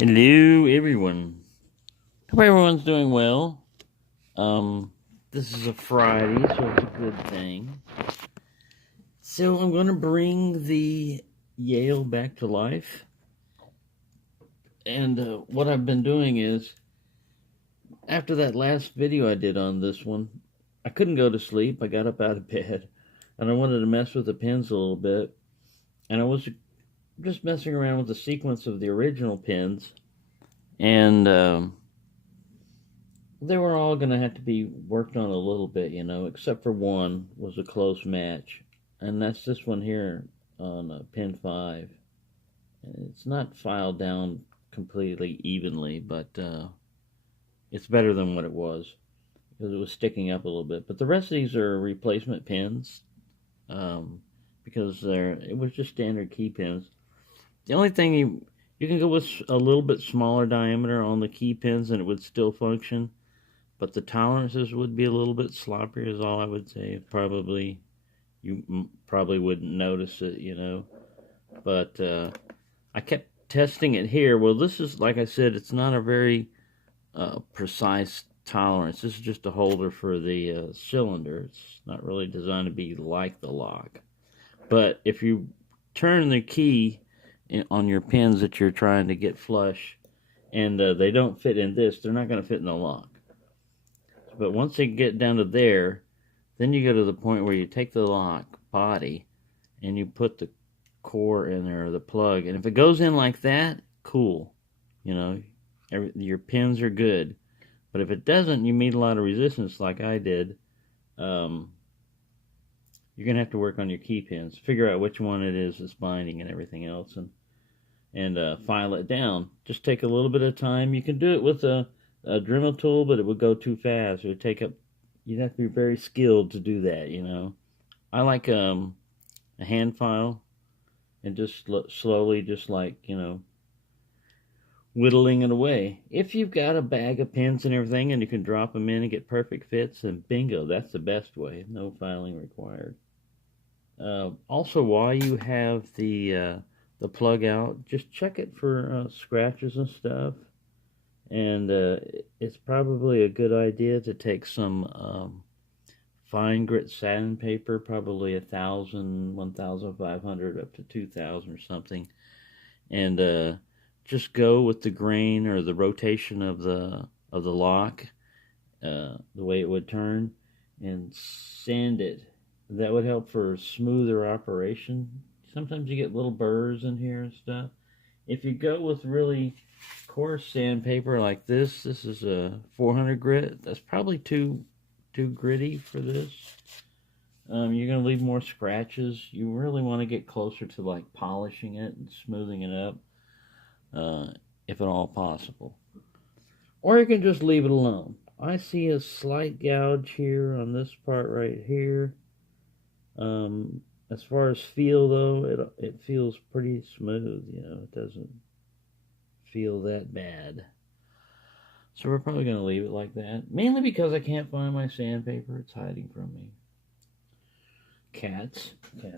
Hello, everyone. Hope everyone's doing well. This is a Friday, so it's a good thing. So I'm going to bring the Yale back to life. And what I've been doing is, after that last video I did on this one, I couldn't go to sleep. I got up out of bed, and I wanted to mess with the pins a little bit. And I was just messing around with the sequence of the original pins, and they were all going to have to be worked on a little bit, except for one was a close match. And that's this one here on pin 5. It's not filed down completely evenly, but it's better than what it was because it was sticking up a little bit. But the rest of these are replacement pins because it was just standard key pins. The only thing you can go with a little bit smaller diameter on the key pins and it would still function. But the tolerances would be a little bit sloppier is all I would say. You probably wouldn't notice it, But I kept testing it here. Well, this is, like I said, it's not a very precise tolerance. This is just a holder for the cylinder. It's not really designed to be like the lock. But if you turn the key on your pins that you're trying to get flush and they don't fit in this, they're not going to fit in the lock. But once they get down to there, then you go to the point where you take the lock body and you put the core in there, or the plug. And if it goes in like that, cool. Your pins are good. But if it doesn't, you meet a lot of resistance like I did. You're going to have to work on your key pins. Figure out which one it is that's binding and everything else. And file it down. Just take a little bit of time. You can do it with a Dremel tool, but it would go too fast. It would take up. You'd have to be very skilled to do that. I like a hand file, and just slowly, just like whittling it away. If you've got a bag of pins and everything, and you can drop them in and get perfect fits, then bingo, that's the best way. No filing required. Also, while you have the plug out, just check it for scratches and stuff. And it's probably a good idea to take some fine grit sandpaper, probably 1,000, 1,500 up to 2,000 or something, and just go with the grain or the rotation of the lock, the way it would turn, and sand it. That would help for smoother operation. Sometimes you get little burrs in here and stuff. If you go with really coarse sandpaper like this is a 400 grit. That's probably too gritty for this. You're going to leave more scratches. You really want to get closer to like polishing it and smoothing it up, if at all possible. Or you can just leave it alone. I see a slight gouge here on this part right here. As far as feel though, it feels pretty smooth. It doesn't feel that bad. So we're probably going to leave it like that. Mainly because I can't find my sandpaper. It's hiding from me. Cats. What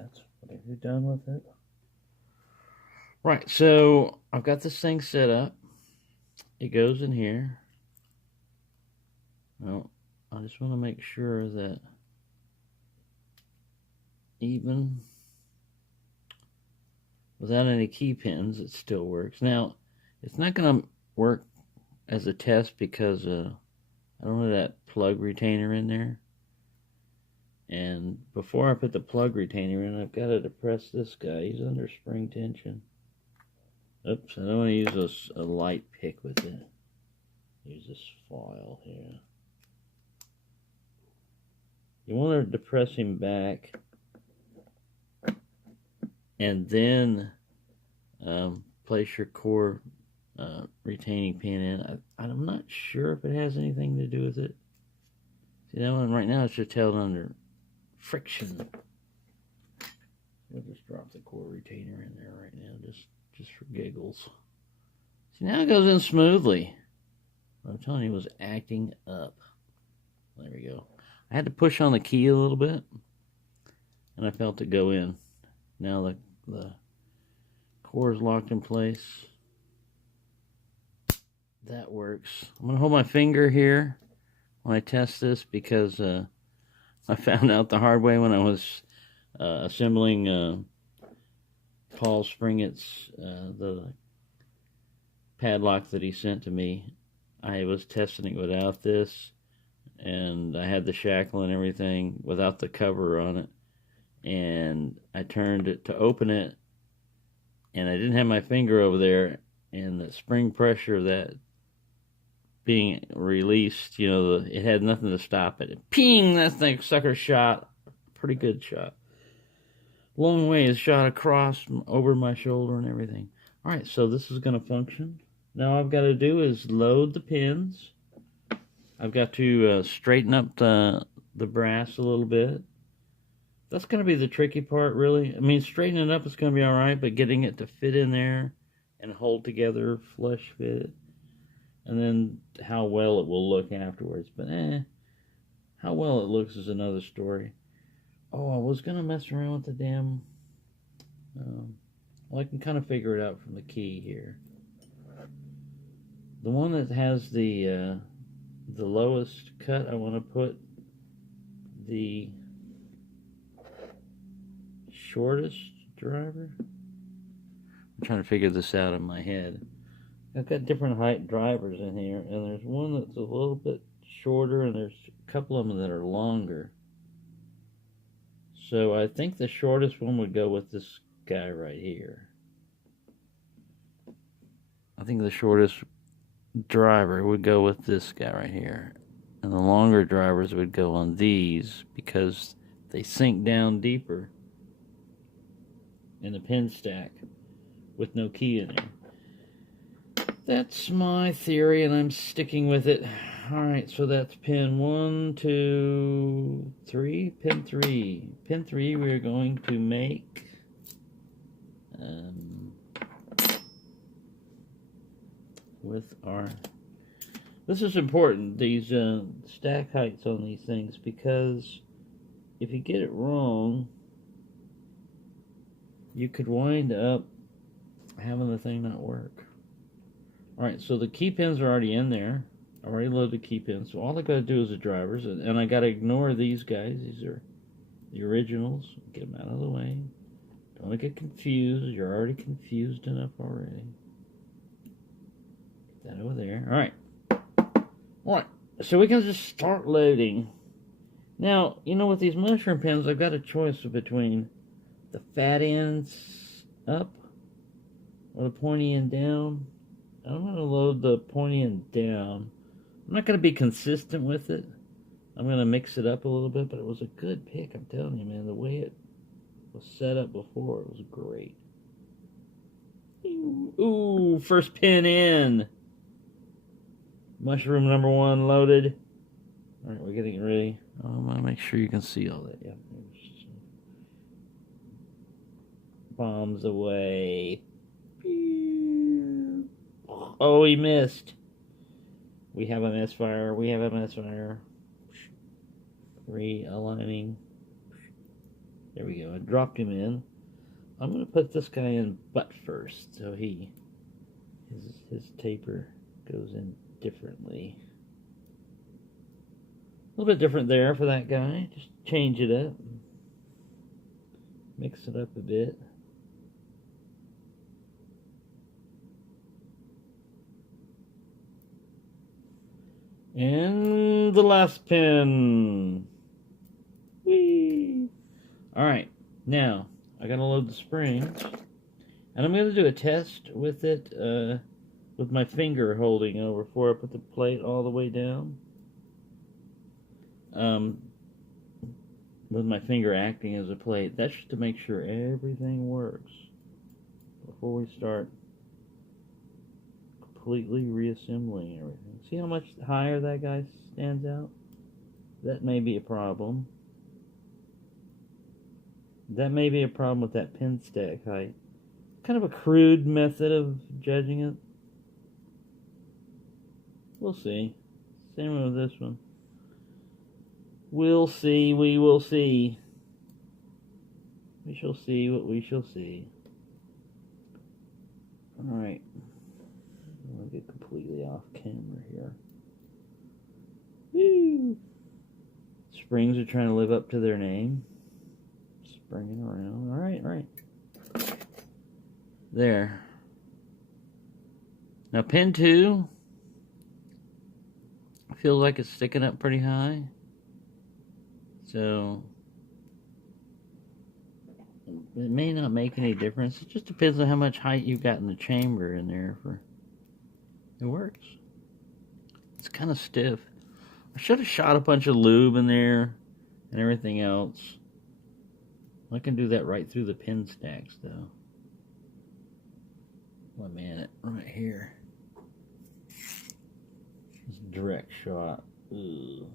have you done with it? Right, so I've got this thing set up. It goes in here. Well, I just want to make sure that even without any key pins, it still works. Now, it's not going to work as a test because I don't have that plug retainer in there. And before I put the plug retainer in, I've got to depress this guy. He's under spring tension. Oops, I don't want to use a light pick with it. Use this foil here. You want to depress him back and then place your core retaining pin in. I'm not sure if it has anything to do with it. See, that one right now is just held under friction. I'll just drop the core retainer in there right now, just for giggles. See, now it goes in smoothly. I'm telling you, it was acting up. There we go. I had to push on the key a little bit, and I felt it go in. Now the core is locked in place. That works. I'm going to hold my finger here when I test this because I found out the hard way when I was assembling Paul Springett's the padlock that he sent to me. I was testing it without this, and I had the shackle and everything without the cover on it, and I turned it to open it, and I didn't have my finger over there, and the spring pressure of that being released, it had nothing to stop it. Ping! That thing, sucker shot. Pretty good shot. Long ways shot across over my shoulder and everything. Alright, so this is going to function. Now all I've got to do is load the pins. I've got to straighten up the brass a little bit. That's going to be the tricky part, really. I mean, straightening it up is going to be alright, but getting it to fit in there and hold together, flush fit. And then how well it will look afterwards. But how well it looks is another story. Oh, I was going to mess around with the damn... well, I can kind of figure it out from the key here. The one that has the lowest cut, I want to put the shortest driver. I'm trying to figure this out in my head. I've got different height drivers in here, and there's one that's a little bit shorter, and there's a couple of them that are longer. So I think the shortest one would go with this guy right here. I think the shortest driver would go with this guy right here. And the longer drivers would go on these because they sink down deeper in the pin stack with no key in there. That's my theory, and I'm sticking with it. Alright, so that's pin 1, 2, 3. Pin 3. Pin 3 we're going to make with our... This is important, these stack heights on these things, because if you get it wrong, you could wind up having the thing not work. Alright, so the key pins are already in there. I already loaded the key pins, so all I gotta do is the drivers, and I gotta ignore these guys. These are the originals. Get them out of the way. Don't want to get confused. You're already confused enough already. Get that over there. Alright. Alright, so we can just start loading. Now, with these mushroom pins, I've got a choice between the fat ends up or the pointy end down. I'm going to load the pointy end down. I'm not going to be consistent with it. I'm going to mix it up a little bit, but it was a good pick, I'm telling you, man. The way it was set up before, it was great. Ooh, first pin in. Mushroom number 1 loaded. Alright, we're getting ready. I want to make sure you can see all that. Yeah. Bombs away. Oh, he missed. We have a misfire. We have a misfire. Realigning. There we go. I dropped him in. I'm going to put this guy in butt first, so his taper goes in differently. A little bit different there for that guy. Just change it up. Mix it up a bit. And the last pin. Whee! Alright, now I gotta load the springs. And I'm gonna do a test with it, with my finger holding over before I put the plate all the way down. With my finger acting as a plate. That's just to make sure everything works before we start completely reassembling everything. See how much higher that guy stands out? That may be a problem. That may be a problem with that pin stack height. Kind of a crude method of judging it. We'll see. Same with this one. We'll see, we will see. We shall see what we shall see. Alright. I'll get completely off camera here. Woo! Springs are trying to live up to their name. Springing around. Alright, alright. There. Now pin 2 feels like it's sticking up pretty high. So it may not make any difference. It just depends on how much height you've got in the chamber in there. It works. It's kind of stiff. I should have shot a bunch of lube in there and everything else. I can do that right through the pin stacks though. 1 minute, right here. This direct shot. Ugh.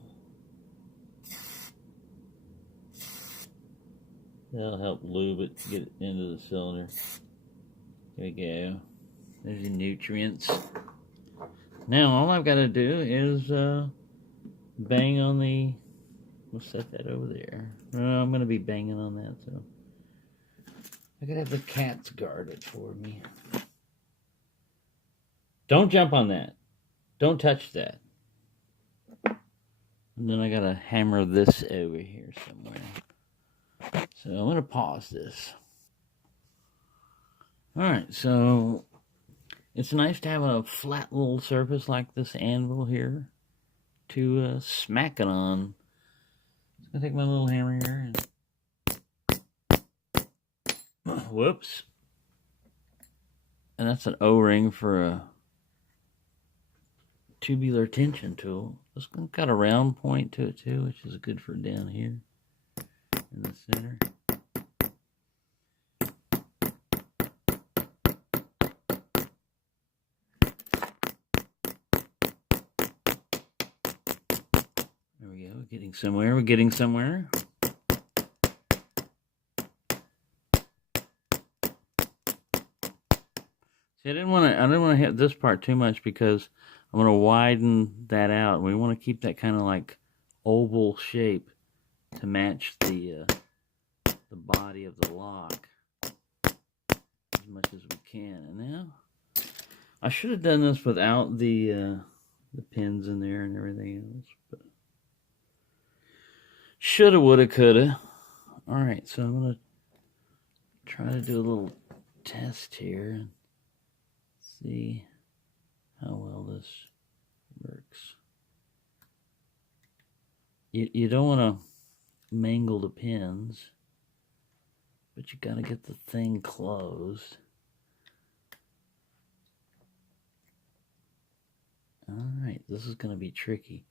That'll help lube it to get it into the cylinder. There we go. There's your nutrients. Now all I've got to do is bang on the... We'll set that over there. I'm going to be banging on that, so... I gotta have the cats guard it for me. Don't jump on that. Don't touch that. And then I gotta hammer this over here somewhere. So I'm gonna pause this. Alright, so it's nice to have a flat little surface like this anvil here to smack it on. I'm gonna take my little hammer here and whoops. And that's an O-ring for a tubular tension tool. It's got a round point to it too, which is good for down here in the center. There we go. We're getting somewhere. We're getting somewhere. See, I didn't want to hit this part too much because I'm going to widen that out. We want to keep that kind of like oval shape to match the body of the lock as much as we can. And now I should have done this without the pins in there and everything else, but shoulda, woulda, coulda. All right, so I'm going to try to do a little test here and see how well this works. You don't want to mangle the pins, but you got to get the thing closed. All right, this is going to be tricky.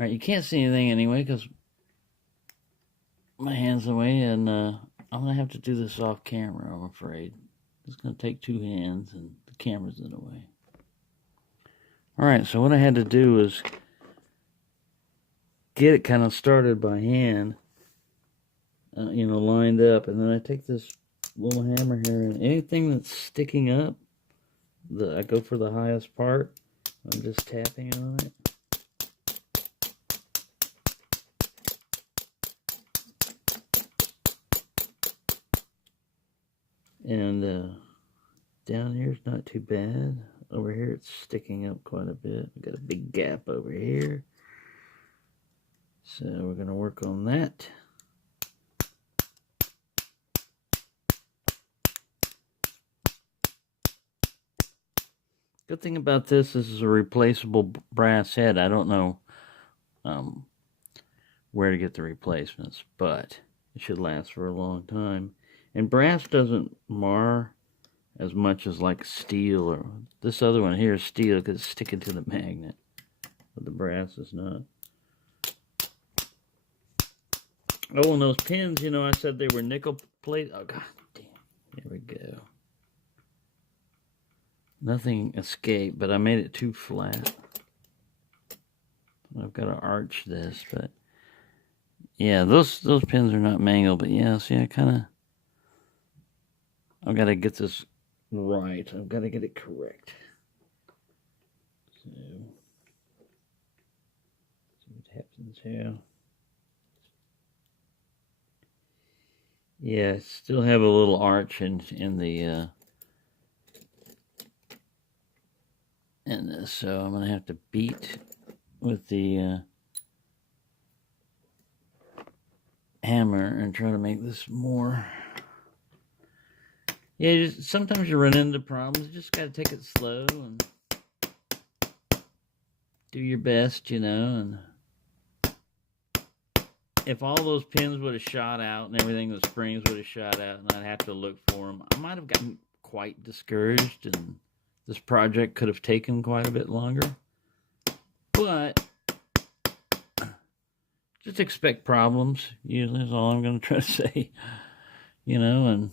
All right, you can't see anything anyway because my hand's away, and I'm going to have to do this off camera, I'm afraid. It's going to take 2 hands, and the camera's in the way. All right, so what I had to do is get it kind of started by hand, lined up, and then I take this little hammer here, and anything that's sticking up, I go for the highest part. I'm just tapping on it. And down here it's not too bad. Over here it's sticking up quite a bit. We've got a big gap over here. So we're going to work on that. Good thing about this is a replaceable brass head. I don't know where to get the replacements, but it should last for a long time. And brass doesn't mar as much as like steel, or this other one here is steel because it's sticking to the magnet, but the brass is not. Oh, and those pins, I said they were nickel plate. Oh, god damn. Here we go. Nothing escaped, but I made it too flat. I've got to arch this, but yeah, those pins are not mangled, but yeah, see, I've got to get this right. I've got to get it correct. So, see what happens here. Yeah, still have a little arch in the in this, so I'm going to have to beat with the hammer and try to make this more. Yeah, sometimes you run into problems. You just got to take it slow and do your best, you know. And if all those pins would have shot out and everything, the springs would have shot out, and I'd have to look for them, I might have gotten quite discouraged, and this project could have taken quite a bit longer. But just expect problems, usually, is all I'm going to try to say. You know, and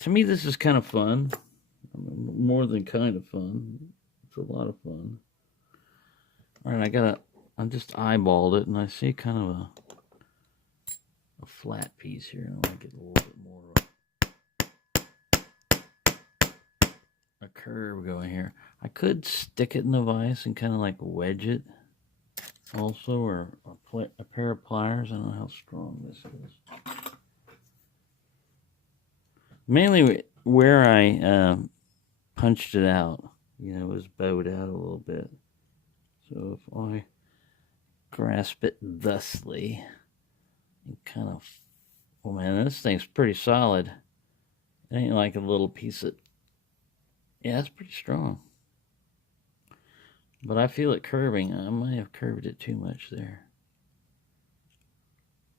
to me, this is kind of fun. More than kind of fun. It's a lot of fun. All right, I just eyeballed it, and I see kind of a flat piece here. I want to get a little bit more a curve going here. I could stick it in the vise and kind of like wedge it also, or a pair of pliers. I don't know how strong this is. Mainly where I punched it out, you know, it was bowed out a little bit. So if I grasp it thusly and kind of, oh man, this thing's pretty solid. It ain't like a little piece of, yeah, it's pretty strong. But I feel it curving. I might have curved it too much there.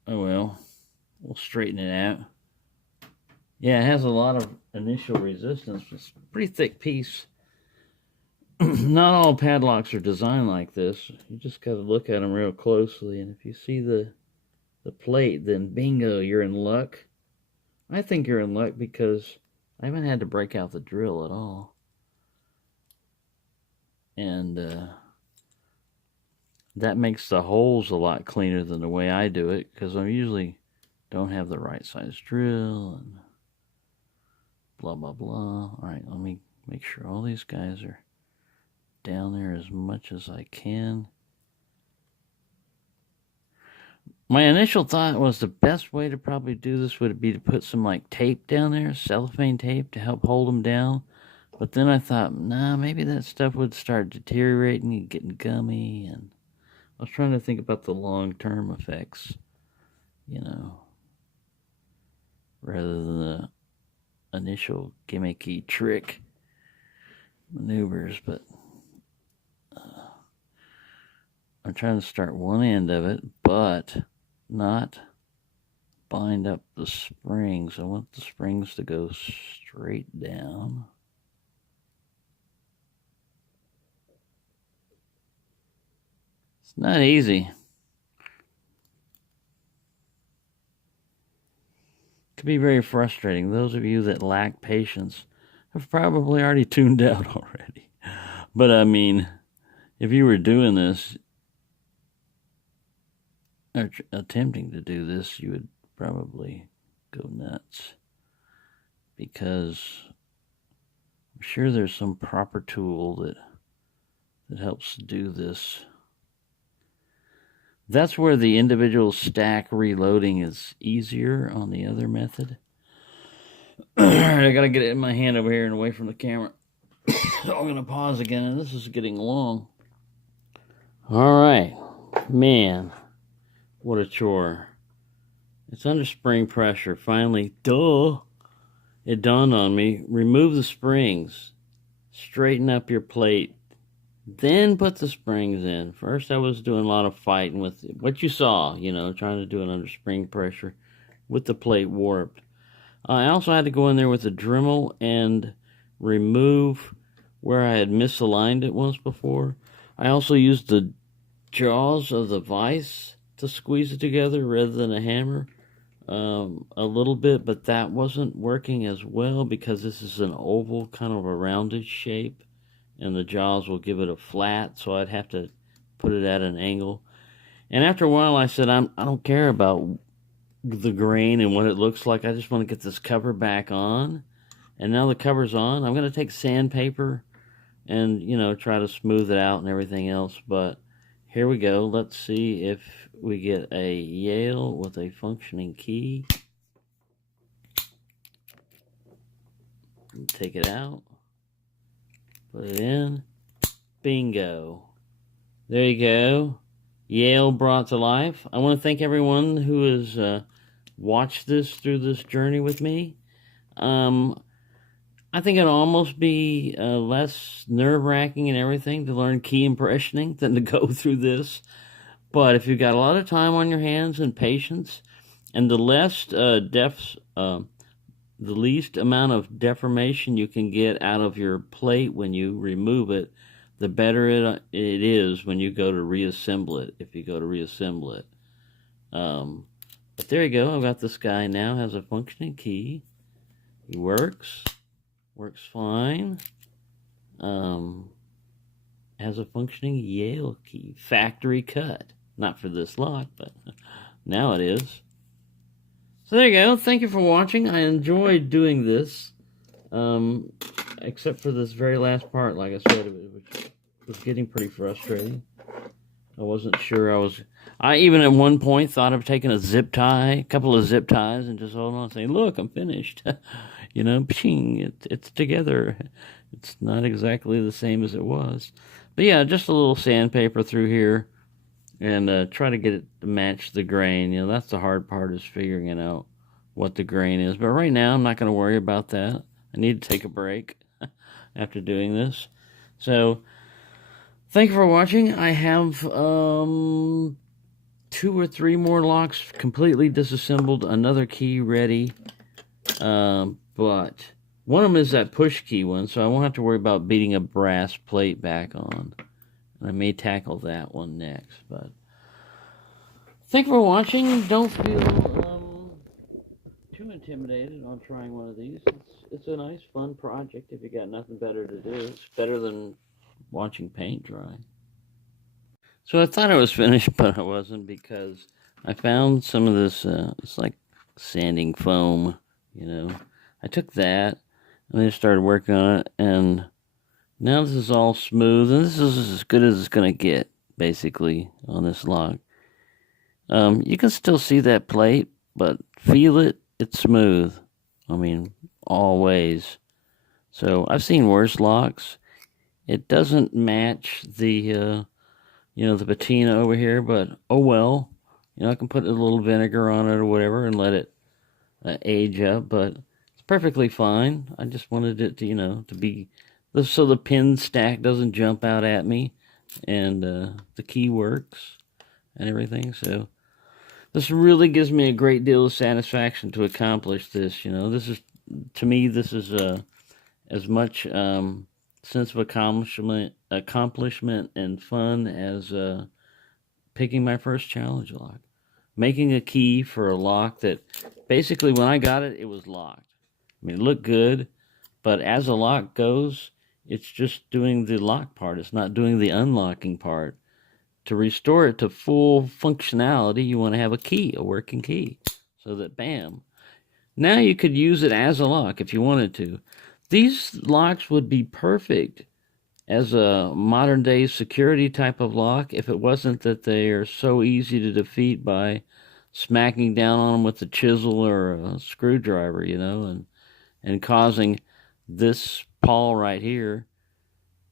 Oh well, we'll straighten it out. Yeah, it has a lot of initial resistance. It's a pretty thick piece. Not all padlocks are designed like this. You just got to look at them real closely, and if you see the plate, then bingo, you're in luck. I think you're in luck because I haven't had to break out the drill at all. And that makes the holes a lot cleaner than the way I do it, because I usually don't have the right size drill and blah blah blah. All right, let me make sure all these guys are down there as much as I can. My initial thought was the best way to probably do this would be to put some like tape down there, cellophane tape, to help hold them down. But then I thought, nah, maybe that stuff would start deteriorating and getting gummy. And I was trying to think about the long-term effects, you know, rather than the initial gimmicky trick maneuvers. But I'm trying to start one end of it, but not bind up the springs. I want the springs to go straight down. It's not easy. It can be very frustrating. Those of you that lack patience have probably already tuned out already. But I mean, if you were doing this, or attempting to do this, you would probably go nuts, because I'm sure there's some proper tool that helps do this. That's where the individual stack reloading is easier on the other method. Alright, I gotta get it in my hand over here and away from the camera. So I'm gonna pause again, and this is getting long. Alright, man, what a chore. It's under spring pressure. Finally, it dawned on me. Remove the springs. Straighten up your plate. Then put the springs in. First, I was doing a lot of fighting with what you saw, you know, trying to do it under spring pressure with the plate warped. I also had to go in there with a Dremel and remove where I had misaligned it once before. I also used the jaws of the vise to squeeze it together rather than a hammer a little bit, but that wasn't working as well because this is an oval, kind of a rounded shape, and the jaws will give it a flat, so I'd have to put it at an angle. And after a while, I said, I don't care about the grain and what it looks like. I just want to get this cover back on. And now the cover's on. I'm going to take sandpaper and, you know, try to smooth it out and everything else. But here we go. Let's see if we get a Yale with a functioning key. Take it out. Put it in. Bingo. There you go. Yale brought to life. I want to thank everyone who has watched this through this journey with me. I think it'll almost be less nerve-wracking and everything to learn key impressioning than to go through this. But if you've got a lot of time on your hands and patience, and the least amount of deformation you can get out of your plate when you remove it, the better it is when you go to reassemble it, if you go to reassemble it. But there you go. I've got this guy now, has a functioning key. He works fine. Has a functioning Yale key, factory cut. Not for this lock, but now it is. So there you go. Thank you for watching. I enjoyed doing this, except for this very last part. Like I said, it was getting pretty frustrating. I wasn't sure. I even at one point thought of taking a couple of zip ties, and just holding on, saying, "Look, I'm finished." You know, pshing, it's together. It's not exactly the same as it was, but yeah, just a little sandpaper through here. And try to get it to match the grain. You know, that's the hard part, is figuring out what the grain is. But right now, I'm not going to worry about that. I need to take a break after doing this. So, thank you for watching. I have 2 or 3 more locks completely disassembled. Another key ready. But one of them is that push key one, so I won't have to worry about beating a brass plate back on. I may tackle that one next, but thank you for watching. Don't feel too intimidated on trying one of these. It's a nice, fun project if you got nothing better to do. It's better than watching paint dry. So I thought I was finished, but I wasn't, because I found some of this, it's like sanding foam, you know. I took that, and then started working on it, and now this is all smooth, and this is as good as it's going to get, basically, on this log. You can still see that plate, but feel it, it's smooth. I mean, all ways. So, I've seen worse locks. It doesn't match the, the patina over here, but oh well. You know, I can put a little vinegar on it or whatever and let it age up, but it's perfectly fine. I just wanted it to, to be... so the pin stack doesn't jump out at me, and the key works and everything. So this really gives me a great deal of satisfaction to accomplish this. You know, this is, to me, this is as much sense of accomplishment and fun as picking my first challenge lock. Making a key for a lock that basically, when I got it, it was locked. I mean, it looked good, but as a lock goes, it's just doing the lock part. It's not doing the unlocking part. To restore it to full functionality, you want to have a key, a working key. So that, bam. Now you could use it as a lock if you wanted to. These locks would be perfect as a modern-day security type of lock if it wasn't that they are so easy to defeat by smacking down on them with a chisel or a screwdriver, and causing this pawl right here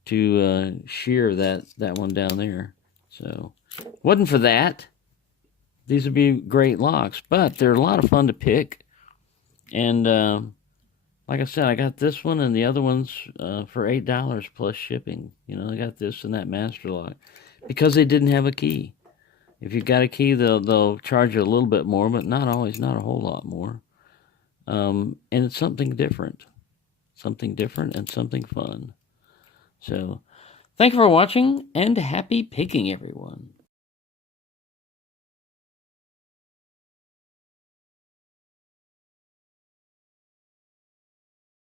to shear that one down there. So, wasn't for that, these would be great locks, but they're a lot of fun to pick. And like I said, I got this one and the other ones for $8 plus shipping. I got this and that master lock because they didn't have a key. If you got a key, they'll charge you a little bit more, but not always, not a whole lot more. And it's something different. Something different and something fun. So, thank you for watching, and happy picking, everyone.